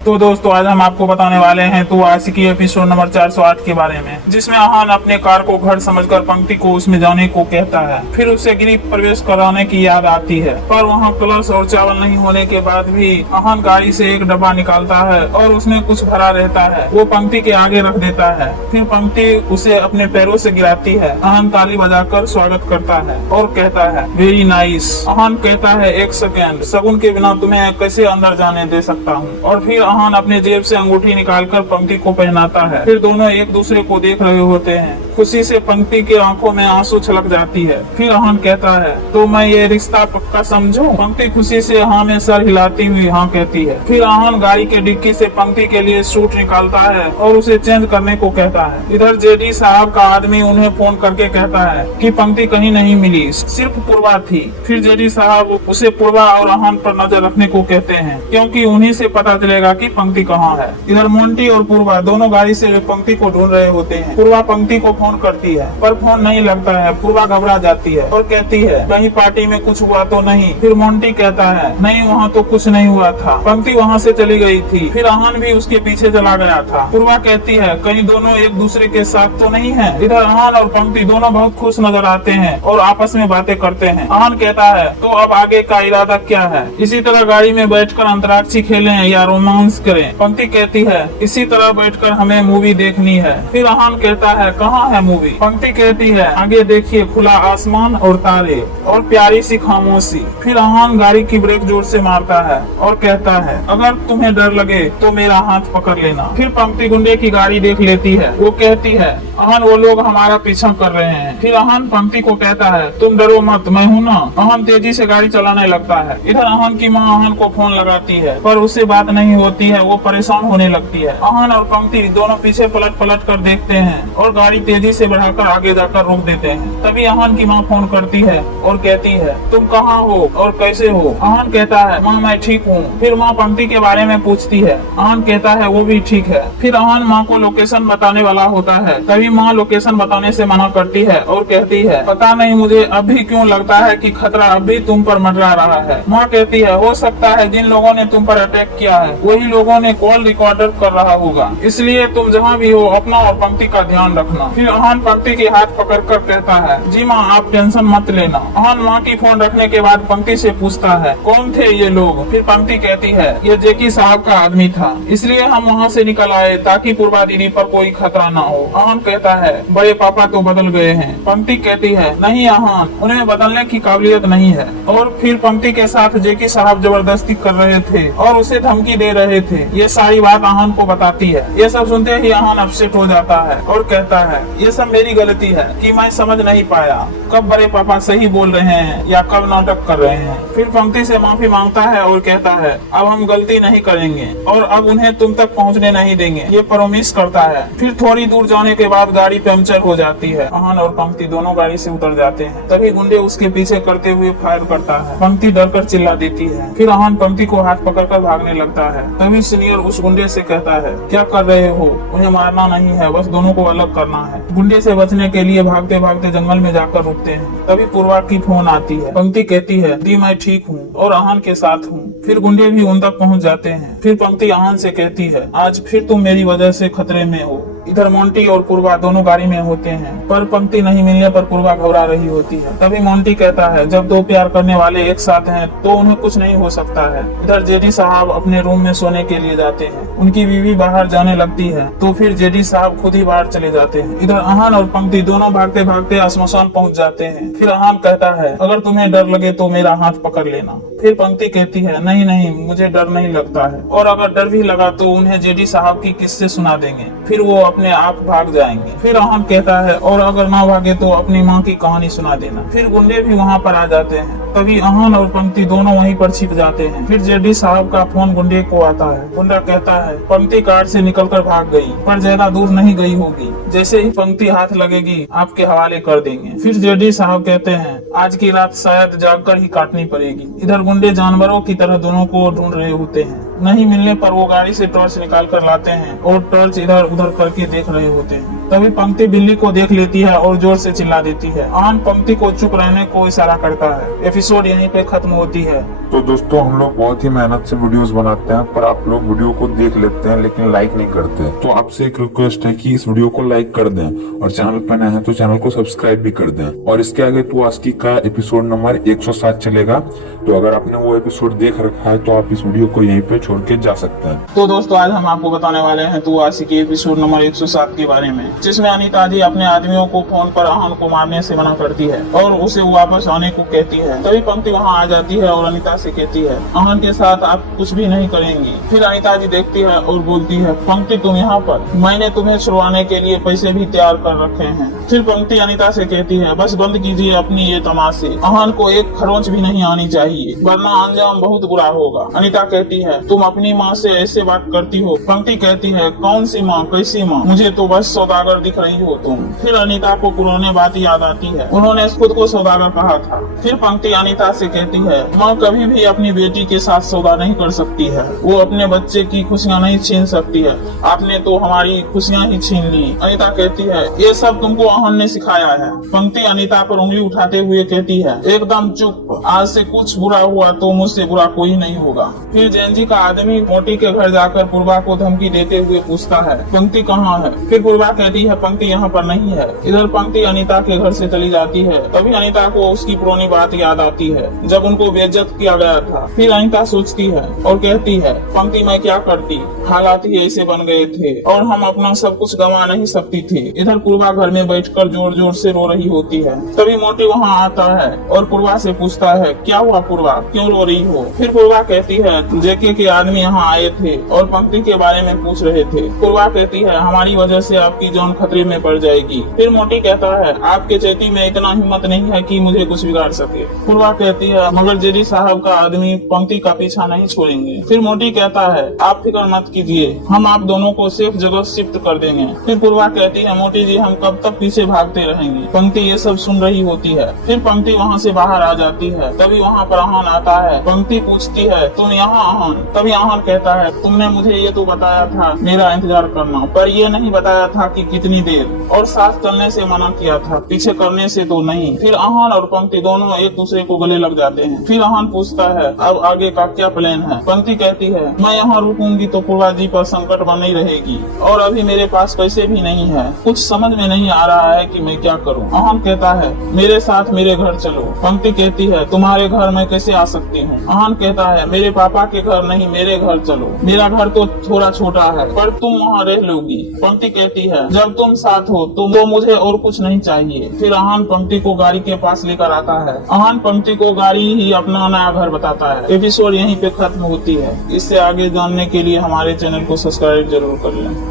तो दोस्तों आज हम आपको बताने वाले हैं तो आशिकी एपिसोड नंबर 408 के बारे में, जिसमें आहान अपने कार को घर समझकर पंक्ति को उसमें जाने को कहता है। फिर उसे गृह प्रवेश कराने की याद आती है, पर वहां कलश और चावल नहीं होने के बाद भी आहान गाड़ी से एक डब्बा निकालता है और उसमें कुछ भरा रहता है। वो पंक्ति के आगे रख देता है। फिर पंक्ति उसे अपने पैरों से गिराती है। आहान ताली बजाकर स्वागत करता है और कहता है वेरी नाइस। आहान कहता है एक सेकेंड, शगुन के बिना तुम्हें कैसे अंदर जाने दे सकता हूँ। और फिर आहान अपने जेब से अंगूठी निकालकर पंक्ति को पहनाता है। फिर दोनों एक दूसरे को देख रहे होते हैं। खुशी से पंक्ति की आंखों में आंसू छलक जाती है। फिर आहान कहता है तो मैं ये रिश्ता पक्का समझूं? पंक्ति खुशी से हाँ में सर हिलाती हुई हाँ कहती है। फिर आहान गाड़ी के डिक्की से पंक्ति के लिए सूट निकालता है और उसे चेंज करने को कहता है। इधर जेडी साहब का आदमी उन्हें फोन करके कहता है कि पंक्ति कहीं नहीं मिली, सिर्फ पूर्वा थी। फिर जेडी साहब उसे पूर्वा और आहान पर नजर रखने को कहते हैं, क्योंकि उन्हीं से पता चलेगा कि पंक्ति कहाँ है। इधर मोंटी और पूर्वा दोनों गाड़ी से पंक्ति को ढूंढ रहे होते हैं। पूर्वा पंक्ति को फोन करती है, पर फोन नहीं लगता है। पूर्वा घबरा जाती है और कहती है कहीं पार्टी में कुछ हुआ तो नहीं। फिर मोंटी कहता है नहीं, वहाँ तो कुछ नहीं हुआ था, पंक्ति वहाँ से चली गई थी। फिर आहान भी उसके पीछे चला गया था। पूर्वा कहती है कहीं दोनों एक दूसरे के साथ तो नहीं है। इधर आहान और पंक्ति दोनों बहुत खुश नजर आते हैं और आपस में बातें करते हैं। आहान कहता है तो अब आगे का इरादा क्या है? इसी तरह गाड़ी में बैठकर अंतराक्षी खेलें या रोमांस करें? पंक्ति कहती है इसी तरह बैठकर हमें मूवी देखनी है। फिर आहान कहता है कहाँ है मूवी? पंक्ति कहती है आगे देखिए, खुला आसमान और तारे और प्यारी सी खामोशी। फिर आहान गाड़ी की ब्रेक जोर से मारता है और कहता है अगर तुम्हें डर लगे तो मेरा हाथ पकड़ लेना। फिर पंक्ति गुंडे की गाड़ी देख लेती है। वो कहती है आहान वो लोग हमारा पीछा कर रहे हैं। फिर आहान पंक्ति को कहता है तुम डरो मत, मैं हूँ ना। आहान तेजी से गाड़ी चलाने लगता है। इधर आहान की माँ आहान को फोन लगाती है, पर उससे बात नहीं होती है। वो परेशान होने लगती है। आहान और पंक्ति दोनों पीछे पलट पलट कर देखते हैं और गाड़ी तेजी से बढ़ाकर आगे जाकर रोक देते हैं। तभी आहान की माँ फोन करती है और कहती है तुम कहाँ हो और कैसे हो? आहान कहता है माँ मैं ठीक हूँ। फिर माँ पंक्ति के बारे में पूछती है। आहान कहता है वो भी ठीक है। फिर आहान माँ को लोकेशन बताने वाला होता है, तभी माँ लोकेशन बताने से मना करती है और कहती है पता नहीं मुझे अभी क्यों लगता है कि खतरा अभी तुम पर मंडरा रहा है। माँ कहती है हो सकता है जिन लोगों ने तुम पर अटैक किया है वही लोगों ने कॉल रिकॉर्डर कर रहा होगा, इसलिए तुम जहाँ भी हो अपना और पंक्ति का ध्यान रखना। फिर आहान पंक्ति के हाथ पकड़कर कहता है जी माँ आप टेंशन मत लेना। आहान माँ की फोन रखने के बाद पंक्ति से पूछता है कौन थे ये लोग? फिर पंक्ति कहती है ये जेकी साहब का आदमी था, इसलिए हम वहाँ से निकल आए ताकि पूर्वा दीदी पर कोई खतरा न हो। आहान कहता है बड़े पापा तो बदल गए हैं। पंक्ति कहती है नहीं आहान, उन्हें बदलने की काबिलियत नहीं है। और फिर पंक्ति के साथ जेकी साहब जबरदस्ती कर रहे थे और उसे धमकी दे रहे थे। ये सारी बात आहान को बताती है। ये सब सुनते ही आहान अपसेट हो जाता है और कहता है ये सब मेरी गलती है कि मैं समझ नहीं पाया कब बड़े पापा सही बोल रहे हैं या कब नाटक कर रहे हैं। फिर पंक्ति से माफी मांगता है और कहता है अब हम गलती नहीं करेंगे और अब उन्हें तुम तक पहुंचने नहीं देंगे, ये प्रॉमिस करता है। फिर थोड़ी दूर जाने के बाद गाड़ी पंक्चर हो जाती है। आहान और पंक्ति दोनों गाड़ी से उतर जाते हैं। तभी गुंडे उसके पीछे करते हुए फायर करता है। पंक्ति डरकर चिल्ला देती है। फिर आहान पंक्ति को हाथ पकड़कर भागने लगता है। तभी सीनियर उस गुंडे से कहता है क्या कर रहे हो? उन्हें मारना नहीं है, बस दोनों को अलग करना है। गुंडे से बचने के लिए भागते भागते जंगल में जाकर रुकते हैं। तभी पूर्वा की फोन आती है। पंक्ति कहती है दी मैं ठीक हूँ और आहान के साथ हूँ। फिर गुंडे भी उन तक पहुँच जाते हैं। फिर पंक्ति आहान से कहती है आज फिर तुम मेरी वजह से खतरे में हो। इधर मोंटी और पूर्वा दोनों गाड़ी में होते हैं, पर पंक्ति नहीं मिलने पर पूर्वा घबरा रही होती है। तभी मोंटी कहता है जब दो प्यार करने वाले एक साथ हैं तो उन्हें कुछ नहीं हो सकता है। इधर जेडी साहब अपने रूम में सोने के लिए जाते हैं। उनकी बीवी बाहर जाने लगती है तो फिर जेडी साहब खुद ही बाहर चले जाते हैं। इधर आहान और पंक्ति दोनों भागते भागते श्मशान पहुंच जाते हैं। फिर आहान कहता है अगर तुम्हें डर लगे तो मेरा हाथ पकड़ लेना। फिर पंक्ति कहती है नहीं नहीं मुझे डर नहीं लगता है, और अगर डर भी लगा तो उन्हें जेडी साहब की किस्से सुना देंगे, फिर वो अपने आप भाग जाएंगे। फिर आहान कहता है और अगर ना भागे तो अपनी माँ की कहानी सुना देना। फिर गुंडे भी वहाँ पर आ जाते हैं। तभी आहान और पंक्ति दोनों वहीं पर छिप जाते हैं। फिर जेडी साहब का फोन गुंडे को आता है। गुंडा कहता है पंक्ति कार से निकलकर भाग गई, पर ज्यादा दूर नहीं गई होगी, जैसे ही पंक्ति हाथ लगेगी आपके हवाले कर देंगे। फिर जेडी साहब कहते हैं आज की रात शायद जागकर ही काटनी पड़ेगी। इधर गुंडे जानवरों की तरह दोनों को ढूंढ रहे होते हैं। नहीं मिलने पर वो गाड़ी से टॉर्च निकाल कर लाते हैं और टॉर्च इधर उधर करके देख रहे होते हैं। तभी पंक्ति बिल्ली को देख लेती है और जोर से चिल्ला देती है। आहान पंक्ति को चुप रहने को इशारा करता है। एपिसोड यहीं पे खत्म होती है। तो दोस्तों हम लोग बहुत ही मेहनत से वीडियोस बनाते हैं, पर आप लोग वीडियो को देख लेते हैं लेकिन लाइक नहीं करते। तो आपसे एक रिक्वेस्ट है कि इस वीडियो को लाइक कर दें और चैनल पर नए हैं तो चैनल को सब्सक्राइब भी कर दें। और इसके आगे तू आस्की का एपिसोड नंबर 107 चलेगा, तो अगर आपने वो एपिसोड देख रखा है तो आप इस वीडियो को यहीं पे छोड़ के जा सकते हैं। तो दोस्तों आज हम आपको बताने वाले हैं तू आशिकी एपिसोड नंबर 107 के बारे में, जिसमें अनीता जी अपने आदमियों को फोन पर आहान को मारने से मना करती है और उसे वापस आने को कहती है। तभी पंक्ति वहाँ आ जाती है और अनीता से कहती है आहान के साथ आप कुछ भी नहीं करेंगी। फिर अनीता जी देखती है और बोलती है पंक्ति तुम यहाँ पर, मैंने तुम्हें छुड़वाने के लिए पैसे भी तैयार कर रखे हैं। फिर पंक्ति अनीता से कहती है बस बंद कीजिए अपनी ये तमाशे, आहान को एक खरोंच भी नहीं आनी चाहिए वरना अंजाम बहुत बुरा होगा। अनीता कहती है तुम अपनी माँ से ऐसे बात करती हो। पंक्ति कहती है कौन सी माँ, कैसी माँ, मुझे तो बस सौदागर दिख रही हो तुम। फिर अनीता को पुरानी बात याद आती है, उन्होंने खुद को सौदागर कहा था। फिर पंक्ति अनीता से कहती है माँ कभी भी अपनी बेटी के साथ सौदा नहीं कर सकती है, वो अपने बच्चे की खुशियाँ नहीं छीन सकती है, आपने तो हमारी खुशियाँ ही छीन ली। अनीता कहती है ये सब तुमको आहान ने सिखाया है। पंक्ति अनीता पर उंगली उठाते हुए कहती है एकदम चुप, आज से कुछ बुरा हुआ तो मुझसे बुरा कोई नहीं होगा। फिर जैनजी का आदमी मोटी के घर जाकर पूर्वा को धमकी देते हुए पूछता है पंक्ति कहाँ है। फिर पूर्वा कहती है पंक्ति यहाँ पर नहीं है। इधर पंक्ति अनीता के घर से चली जाती है। तभी अनीता को उसकी पुरानी बात याद आती है जब उनको बेइज्जत किया गया था। फिर अनीता सोचती है और कहती है पंक्ति मैं क्या करती, हालात ही ऐसे बन गए थे और हम अपना सब कुछ गंवा नहीं सकती थी। इधर पूर्वा घर में बैठकर जोर जोर से रो रही होती है। तभी मोटी वहाँ आता है और पूर्वा से पूछता है क्या हुआ पूर्वा, क्यों रो रही हो। फिर पूर्वा कहती है जेके के आदमी यहाँ आए थे और पंक्ति के बारे में पूछ रहे थे। पूर्वा कहती है हमारी वजह से आपकी जान खतरे में पड़ जाएगी। फिर मोटी कहता है आपके चेती में इतना हिम्मत नहीं है कि मुझे कुछ बिगाड़ सके। पूर्वा कहती है मगर जेडी साहब का आदमी पंक्ति का पीछा नहीं छोड़ेंगे। फिर मोटी कहता है आप फिक्र मत कीजिए, हम आप दोनों को सेफ जगह शिफ्ट कर देंगे। फिर पूर्वा कहती है मोटी जी हम कब तक पीछे भागते रहेंगे। पंक्ति ये सब सुन रही होती है। फिर पंक्ति वहाँ से बाहर आ जाती है। तभी वहाँ पर आहान आता है। पंक्ति पूछती है तुम यहाँ आहान। तभी आहान कहता है तुमने मुझे ये तो बताया था मेरा इंतजार करना, पर ये नहीं बताया था कि कितनी देर, और साथ चलने से मना किया था, पीछे करने से तो नहीं। फिर आहान और पंक्ति दोनों एक दूसरे को गले लग जाते हैं। फिर आहान पूछता है अब आगे का क्या प्लान है। पंक्ति कहती है मैं यहाँ रुकूंगी तो पूर्वा जी पर संकट बनी रहेगी और अभी मेरे पास पैसे भी नहीं है, कुछ समझ में नहीं आ रहा है कि मैं क्या करूँ। आहान कहता है मेरे साथ मेरे घर चलो। पंक्ति कहती है तुम्हारे घर मैं कैसे आ सकती हूँ। आहान कहता है मेरे पापा के घर नहीं मेरे घर चलो, मेरा घर तो थोड़ा छोटा है पर तुम वहाँ रह लोगी। पंक्ति कहती है जब तुम साथ हो तो मुझे और कुछ नहीं चाहिए। फिर आहान पंक्ति को गाड़ी के पास लेकर आता है। आहान पंक्ति को गाड़ी ही अपना नया घर बताता है। एपिसोड यहीं पे खत्म होती है। इससे आगे जानने के लिए हमारे चैनल को सब्सक्राइब जरूर कर लें।